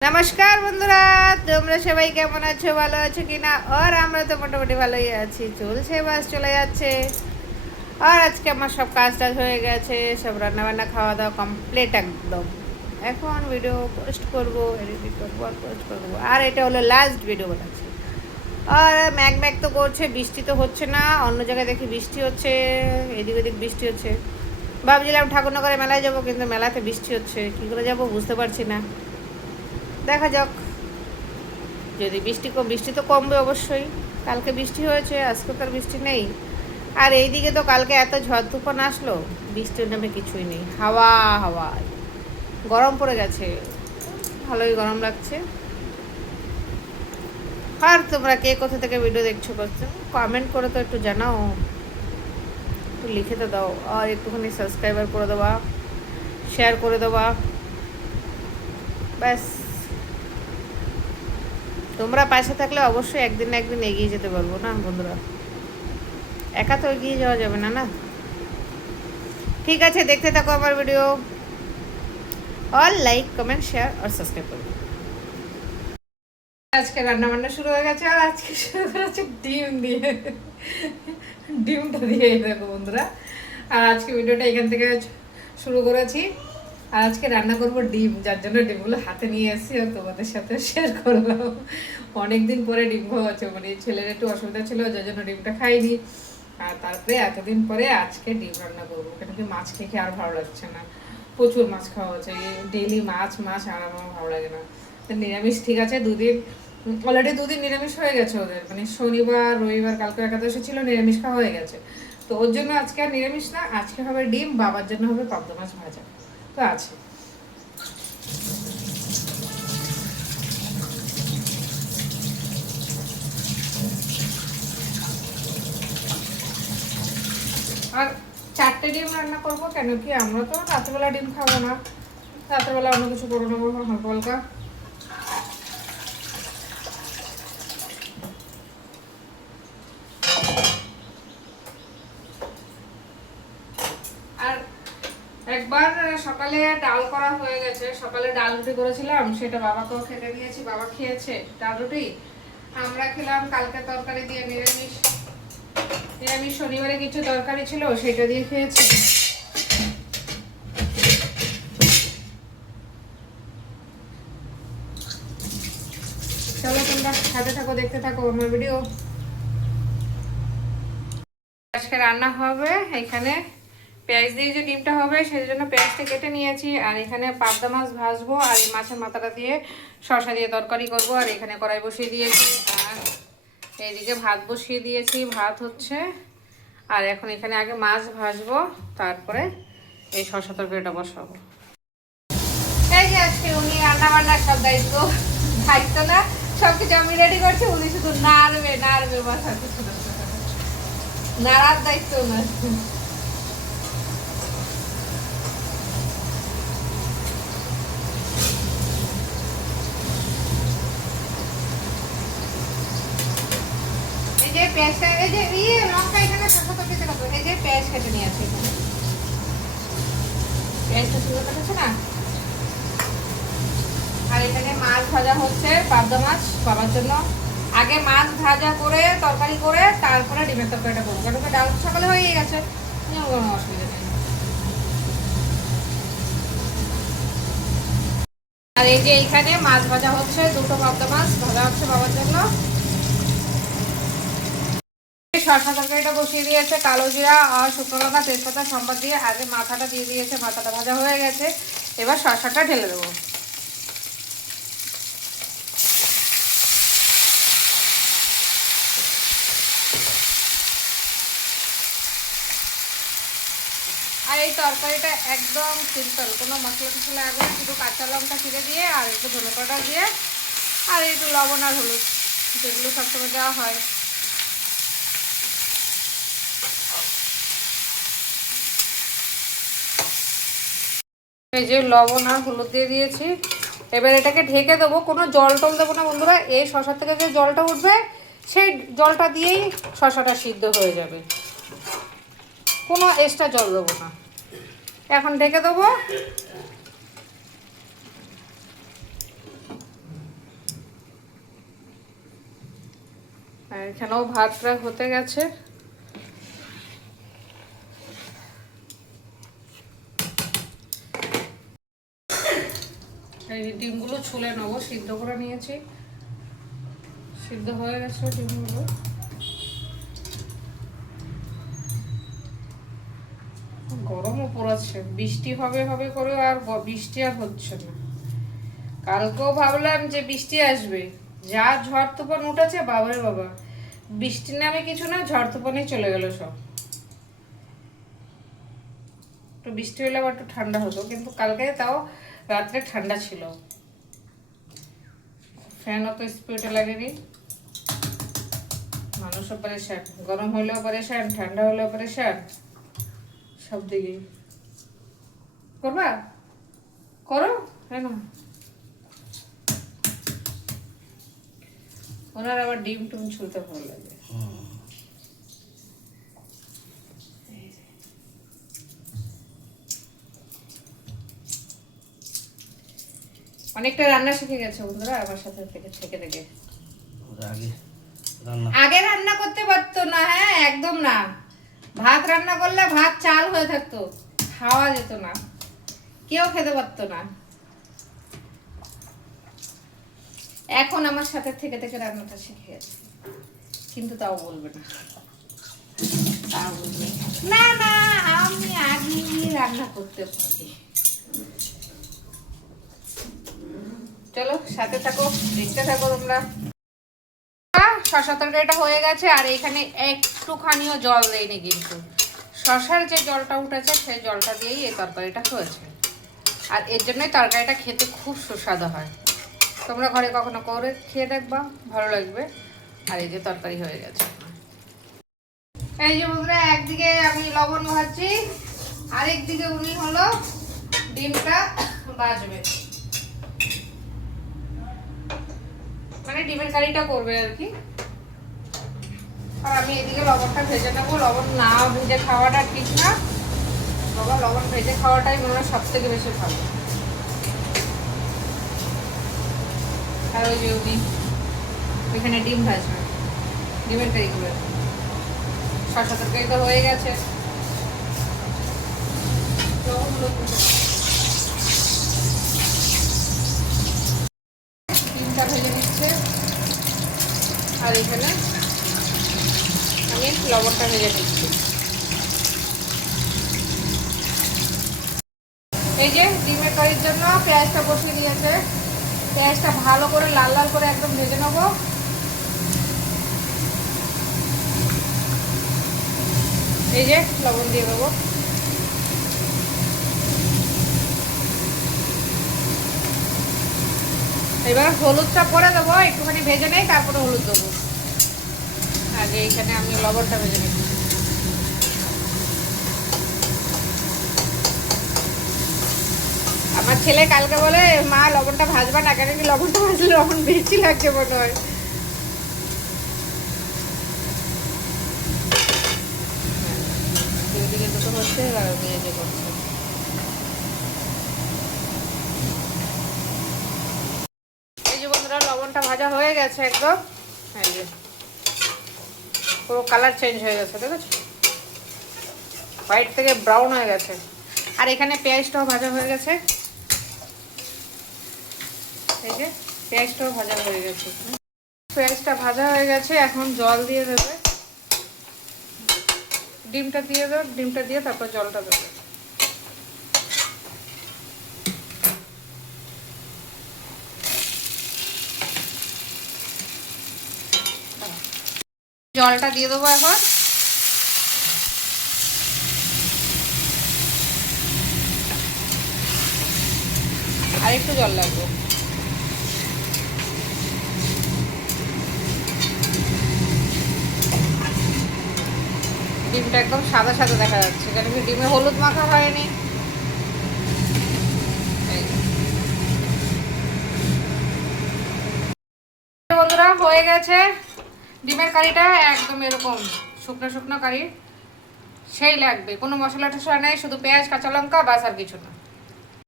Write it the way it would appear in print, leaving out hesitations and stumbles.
নমস্কার বন্ধুরা, তোমরা সবাই কেমন আছো? ভালো আছো কি না? আর আমরা তো মোটামুটি ভালোই আছি, চলছে, বাস চলে যাচ্ছে। আর আজকে আমার সব কাজ টাজ হয়ে গেছে, সব রান্নাবান্না খাওয়া দাওয়া কমপ্লিট একদম। এখন ভিডিও পোস্ট করবো, এডিট করবো আর পোস্ট করবো। আর এটা হলো লাস্ট ভিডিও বানাচ্ছি। আর ম্যাগ ম্যাগ তো করছে, বৃষ্টি তো হচ্ছে না। অন্য জায়গায় দেখি বৃষ্টি হচ্ছে, এদিক ওদিক বৃষ্টি হচ্ছে। ভাবছিলাম ঠাকুরনগরে মেলায় যাবো, কিন্তু মেলাতে বৃষ্টি হচ্ছে, কী করে যাবো বুঝতে পারছি না। দেখা যাক, যদি বৃষ্টি তো কমবে অবশ্যই। কালকে বৃষ্টি হয়েছে, আজকে তো আর বৃষ্টি নেই। আর এইদিকে তো কালকে এত ঝড় তুফান আসলো, বৃষ্টির নামে কিছুই নেই। হাওয়া হাওয়া, গরম পড়ে গেছে, ভালোই গরম লাগছে। আর তোমরা কে কোথা থেকে ভিডিও দেখছো করছো, কমেন্ট করে তো একটু জানাও, একটু লিখে তো দাও। আর একটুখানি সাবস্ক্রাইবার করে দেওয়া, শেয়ার করে দেওয়া, ব্যাস। তোমরা পাশে থাকলে অবশ্যই একদিন না একদিন এগিয়ে যেতে পারবো না বন্ধুরা। একা তো এগিয়ে যাওয়া যাবে না, না? ঠিক আছে, দেখতে থাকো আমার video. All like, comment, share আর সাবস্ক্রাইব করো। আজকে রান্না বান্না শুরু হয়ে গেছে, আর আজকে শুরু করেছে ডিম দিয়ে। ডিমটা দিয়ে দেখো বন্ধুরা। আর আজকে ভিডিওটা এখান থেকে শুরু করেছি। আর আজকে রান্না করবো ডিম, যার জন্য ডিমগুলো হাতে নিয়ে এসেছি আর তোমাদের সাথে শেয়ার করলাম। অনেকদিন পরে ডিম খাওয়া হচ্ছে, মানে ছেলের একটু অসুবিধা ছিল, যার জন্য ডিমটা খাইনি। আর তারপরে এতদিন পরে আজকে ডিম রান্না করবো, কেন কি মাছ খেয়ে খেয়ে আর ভালো লাগছে না। প্রচুর মাছ খাওয়া হচ্ছে, ডেইলি মাছ মাছ আর আমার ভালো লাগে না। নিরামিষ ঠিক আছে, দুদিন অলরেডি, দুদিন নিরামিষ হয়ে গেছে ওদের, মানে শনিবার রবিবার, কালকে একাদশী ছিল, নিরামিষ খাওয়া হয়ে গেছে। তো ওর জন্য আজকে আর নিরামিষ না, আজকে হবে ডিম, বাবার জন্য হবে পাবদা মাছ ভাজা। তো আছে। আর 4টে ডিম রান্না করবো, কেন কি আমরা তো রাত্রেবেলা ডিম খাবো না, রাত্রেবেলা অন্য কিছু করে নেবো হালকা হালকা। আর একবার সকালে ডাল করা হয়ে গেছে, সকালে ডাল রুটি করেছিলাম, সেটা বাবাকেও খেতে দিয়েছি, বাবা খেয়েছে ডাল রুটি। আমরা খেলাম কালকে তরকারি দিয়ে, নিরামিষ নিরামিষ শনিবারে কিছু তরকারি ছিল, সেটা দিয়ে খেয়েছি। চলো তোমরা সাথে থাকো, দেখতে থাকো আমার ভিডিও। আজকে রান্না হবে এখানে পেঁয়াজ দিয়ে, যে ডিমটা হবে সেই জন্য পেঁয়াজটা কেটে নিয়েছি। আর এখানে পাবদা মাছ ভাজবো, আর এই মাছের মাথাটা দিয়ে শসা দিয়ে তরকারি করব। আর এখানে কড়াই বসিয়ে দিয়েছি, আর এইদিকে ভাত বসিয়ে দিয়েছি, ভাত হচ্ছে। আর এখন এখানে আগে মাছ ভাজবো, তারপরে এই শসা তরকারিটা বসাবো। এই যে আজকে উনি রান্না বান্নার সব দায়িত্ব, দায়িত্ব না, সবকিছু আমি রেডি করছি, উনি শুধু নাড়বে নাড়বে মাথা, নাড়ার দায়িত্ব না। এই যে পেঁয়াজটা, এই যে লঙ্কা এখানে শসা তরকারিতে রাখবো, এই যে পেঁয়াজ কেটে নিয়ে আছে এখানে, পেঁয়াজটা শুরু কাটেছে না। আর এখানে মাছ ভাজা হচ্ছে, পাবদা মাছ বাবার জন্য। আগে মাছ ভাজা করে তরকারি করে তারপরে ডিমের তরকারিটা করবো, কারণ ডাল সকালে হয়ে গেছে, কোনো অসুবিধা নেই। আর এই যে এইখানে মাছ ভাজা হচ্ছে, দুটো পাবদা মাছ ভাজা হচ্ছে বাবার জন্য। শসা তরকারিটা বসিয়ে দিয়েছে, কালো জিরা আর শুকনো লঙ্কা তেজপাতা সম্বাদ দিয়ে আগে মাথাটা দিয়ে দিয়েছে, মাথাটা ভাজা হয়ে গেছে। এবার শসাটা ঢেলে দেবো। আর এই তরকারিটা একদম সিম্পল, কোনো মশলা টসলা লাগবে না, শুধু কাঁচা লঙ্কা চিড়ে দিয়ে আর একটু ধনে পাতা দিয়ে আর একটু লবণ আর হলুদ, যেগুলো সবসময় দেওয়া হয়। এই যে লবণ আর হলুদ দিয়ে দিয়েছি, এবার এটাকে ঢেকে দেবো, কোনো জল টল দেবো না বন্ধুরা। এই শসা থেকে যে জলটা উঠবে সেই জলটা দিয়েই শসাটা সিদ্ধ হয়ে যাবে, কোনো এক্সট্রা জল দেবো না। এখন ঢেকে দেবো। আর এখানেও ভাতটা হতে গেছে। এই ডিমগুলো ছুলে নেবো, সিদ্ধ করে নিয়েছি, সিদ্ধ হয়ে গেছে ডিমগুলো। গরমও পড়েছে, বৃষ্টি হবে হবে করে আর বৃষ্টি আর হচ্ছে না। কালকেও ভাবলাম যে বৃষ্টি আসবে, যা ঝড় তুফান উঠেছে বাবারে বাবা, বৃষ্টির নামে কিছু না, ঝড় তুফানেই চলে গেল সব। একটু বৃষ্টি হলে আবার একটু ঠান্ডা হতো, কিন্তু কালকে তাও রাত্রে ঠান্ডা ছিল, ফ্যান অত স্পিডে লাগেনি। মানুষও পরেশান, গরম হলেও পরেশান, ঠান্ডা হলেও পরেশান, সব দিকে। করবা করো, হ্যাঁ না। ওনার আবার ডিম টুম ছুলতে ভালো লাগে। অনেকটা রান্না শিখে গেছে বন্ধুরা আমার সাথে থেকে থেকে। আগে রান্না করতে পারতো না, হ্যাঁ একদম না। ভাত রান্না করলে ভাত চাল হয়ে থাকতো, খাওয়া যেত না, কেউ খেতে পারতো না। এখন আমার সাথে থেকে থেকে রান্নাটা শিখে গেছে, কিন্তু তাও বলবে না, তাও বলবে না না আমি আগে রান্না করতে পারি। চলো সাথে থাকো, দেখতে থাকো তোমরা। শশা তরকারিটা হয়ে গেছে, আর এখানে একটুখানিও জল দেয়নি, কিন্তু শশার যে জলটা উঠেছে সেই জলটা দিয়েই এই তরকারিটা হয়েছে। আর এর জন্যই তরকারিটা খেতে খুব সুস্বাদু হয়। তোমরা ঘরে কখনো করে খেয়ে দেখবা, ভালো লাগবে। আর এই যে তরকারি হয়ে গেছে, এই যে বন্ধুরা একদিকে আমি লবণ ভাজছি, আরেকদিকে উনি হলো ডিমটা ভাজবে, মানে ডিমের কারিটা করবে আর কি। আর আমি এদিকে লবণটা ভেজে নেবো। লবণ না ভেজে খাওয়াটা ঠিক না বাবা, লবণ ভেজে খাওয়াটাই মনে হয় সব থেকে বেশি ভালো। আর ওই যে উনি ওইখানে ডিম ভাজবে, ডিমের কারি করে। শসা তরকারি তো হয়ে গেছে, ডিমটা ভেজে নিচ্ছে, আর এখানে আমি লবণটা ভেজে নিচ্ছি। এই যে ডিমের কারির জন্য পেঁয়াজটা বসিয়ে দিয়েছে, পেঁয়াজটা ভালো করে লাল লাল করে একদম ভেজে নেবো। এই যে লবণ দিয়ে দেবো, এবার হলুদটা পরে দেবো, একটুখানি ভেজে নেই তারপরে হলুদ দেবো। আগে এইখানে আমি লবণটা ভেজে নিচ্ছি। আমার ছেলে কালকে বলে মা লবণটা ভাজবা না কেন, কি লবণটা ভাজলে লবণ বেশি লাগছে মনে হয়। ওইদিকে দুটো হচ্ছে আর মেয়ে যে করছে। এই যে বন্ধুরা লবণটা ভাজা হয়ে গেছে একদম, এই যে পুরো কালার চেঞ্জ হয়ে গেছে, দেখেছো, হোয়াইট থেকে ব্রাউন হয়ে গেছে। আর এখানে পেঁয়াজটাও ভাজা হয়ে গেছে, এই যে পেঁয়াজটাও ভাজা হয়ে গেছে। পেঁয়াজটা ভাজা হয়ে গেছে, এখন জল দিয়ে দেবে, ডিমটা দিয়ে দেবে, ডিমটা দিয়ে তারপর জলটা দেবে। জলটা দিয়ে দেবো এখন, আর একটু জল লাগবে। ডিমটা একদম সাদা সাদা দেখা যাচ্ছে, কারণ কি ডিমে হলুদ মাখা হয়নি। বন্ধুরা হয়ে গেছে ডিমের কারিটা, একদম এরকম শুকনো শুকনো কারি, সেই লাগবে, কোনো মশলা টশলা নেই, শুধু পেঁয়াজ কাঁচা লঙ্কা বাস, আর কিছু না।